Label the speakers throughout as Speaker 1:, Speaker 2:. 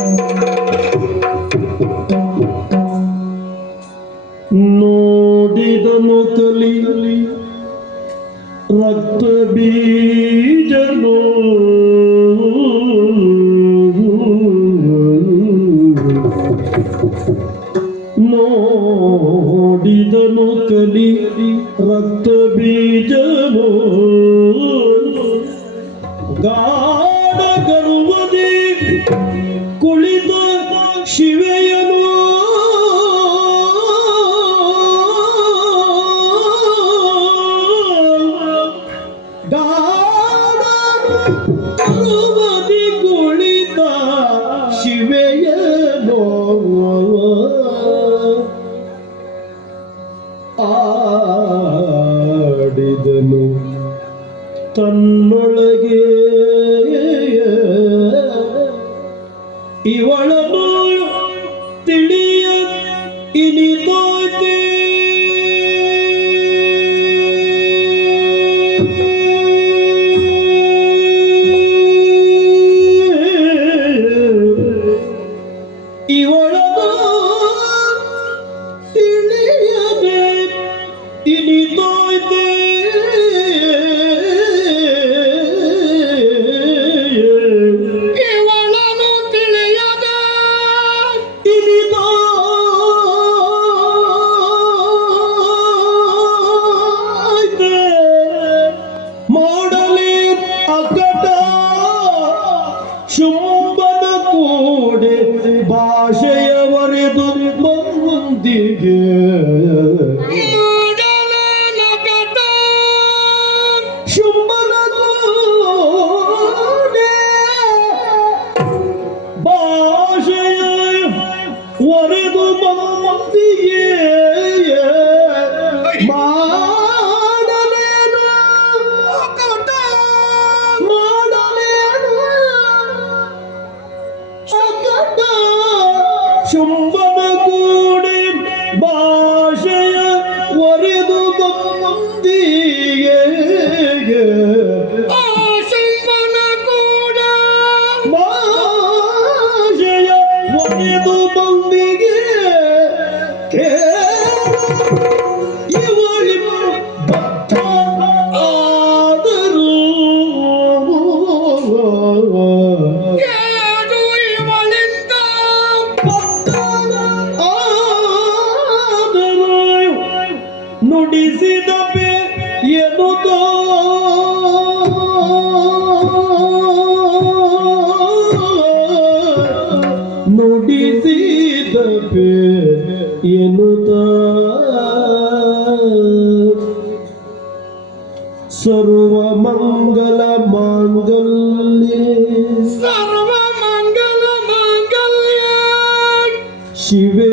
Speaker 1: Thank you. ತನ್ನೊಳಗೆ ಇವಳನು ತಿಳಿಯ ഭാഷയവറിതും മന്ദിരേ ಶುಂಭನ ಕೂಡಿ ಭಾಷೆಯ ಒರೆದು ಬಂದಿಗೆ
Speaker 2: ಆ ಶಂಭನ ಕೂಡ
Speaker 1: ಭಾಷೆಯ ಒರೆದು ಬಂದಿಗೆ ಇವಳಿಬ್ಬರು ನುಡಿಸಿದ ಪೇ ಎನ್ನುತ್ತೋ ನುಡಿಸಿದ ಪೇ ಎನ್ನುತ್ತ ಸರ್ವ ಮಂಗಲ ಮಾಂಗಲ್ಯ
Speaker 2: ಸರ್ವ ಮಂಗಲ ಮಾಂಗಲ್ಯ
Speaker 1: ಶಿವೇ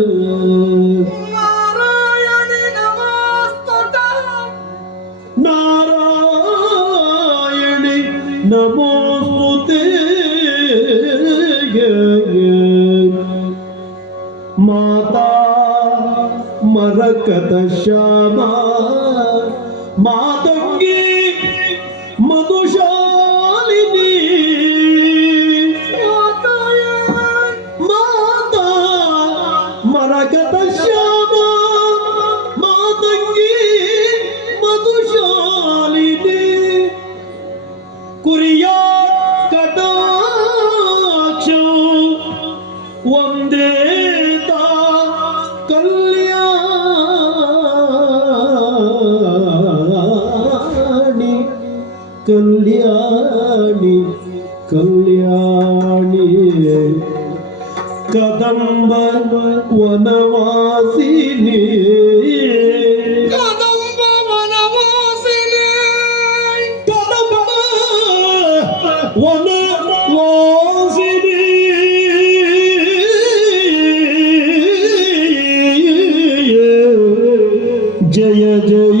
Speaker 2: ನಮೋಸ್ತುತೆ
Speaker 1: ಮಾತಾ ಮರಕತ ಶ್ಯಾಮ. ಮಾತಂಗಿ ಮಧುಶಾಲಿನಿ. ಮಾತಾ ಮರಕತ ಶ್ಯಾಮ.
Speaker 2: കല്യാണി കല്യാണിയെ
Speaker 1: കദംബ വനവാസിനിയെ
Speaker 2: ജയ ജയ